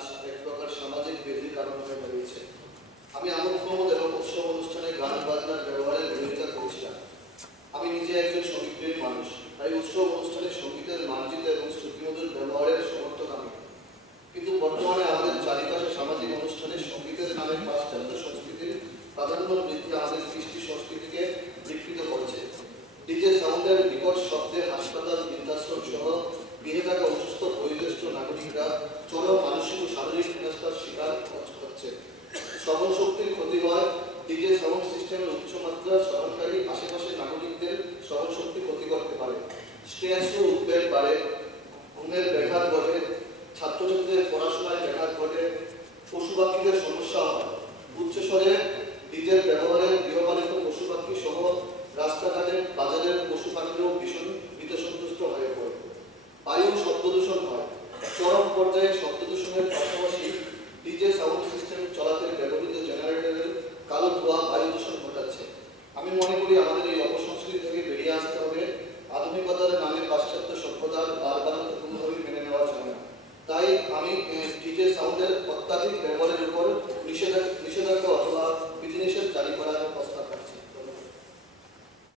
আজ এক প্রকার সামাজিক ব্যাধির কারণ হয়ে দাঁড়িয়েছে। আমি আমোদ প্রমোদ এবং উৎসব অনুষ্ঠানে গান বাজনার ব্যবহারের বিরোধিতা করেছিলাম। আমি নিজে একজন সঙ্গীতপ্রেমী মানুষ, তাই উৎসব অনুষ্ঠানে সঙ্গীতের মার্জিত এবং শ্রুতিমধুর ব্যবহারের সমর্থক আমি। কিন্তু বর্তমানে আমাদের চারিপাশে সামাজিক অনুষ্ঠানে সঙ্গীতের নামে পাশ্চাত্য সংস্কৃতির প্রাধান্য বৃদ্ধি আমাদের কৃষ্টি সংস্কৃতিকে বিকৃত করছে। ডিজে সাউন্ডের বিকট শব্দে হাসপাতাল, বৃদ্ধাশ্রম সহ গৃহে থাকা অসুস্থ বয়োজ্যেষ্ঠ নাগরিকরা চরম মানসিক ও শারীরিক হেনস্থার শিকার হচ্ছে। শ্রবণ শক্তির ক্ষতি হয়। ডিজে সাউন্ড সিস্টেমের উচ্চমাত্রা স্মরণকারী আশেপাশের নাগরিকদের শ্রবণ শক্তি ক্ষতি করতে পারে। স্ট্রেস ও উদ্বেগ বাড়ে, ঘুমের ব্যাঘাত ঘটে, ছাত্রছাত্রীদের পড়াশোনায় ব্যাঘাত ঘটে, পশু পাখিদের সমস্যা হয়। উচ্চস্বরে ডিজের ব্যবহারে গৃহপালিত পশু পাখি সহ রাস্তাঘাটে বাজারের পশু পাখিরাও ভীষণ ভীতসন্ত্রস্ত হয়ে পড়ে। বায়ু শব্দ দূষণ হয়। চরম পর্যায়ে শব্দ দূষণের পাশাপাশি ডিজে সাউন্ড সিস্টেম চলাতে ব্যবহৃত জেনারেটরের কালো ধোঁয়া বায়ু দূষণ ঘটাচ্ছে। আমি মনে করি আমাদের এই অপসংস্কৃতি থেকে বেরিয়ে আসতে হবে। আধুনিকতার নামে পাশ্চাত্য সভ্যতার বারবারন্ত কোনোভাবেই মেনে নেওয়া যায় না। তাই আমি ডিজে সাউন্ডের অত্যাধিক ব্যবহারের উপর নিষেধাজ্ঞা অথবা